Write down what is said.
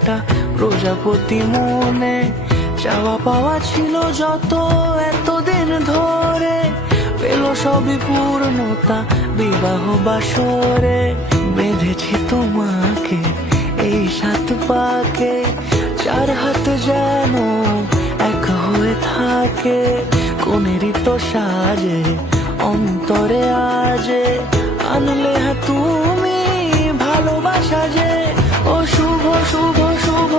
একটা প্রজাপতি মনে, চাওয়া পাওয়া ছিল যত এতদিন ধরে, পেল সবই পূর্ণতা বিবাহ বাসরে। বেঁধেছি তোমাকে এই 7 পাকে, 4 হাত যেন এক হয়ে থাকে, কোনেরই তো সাজে অন্তরে আজে আনলে তুমি ভালোবাসা যে। ও শুভ শুভ শুভ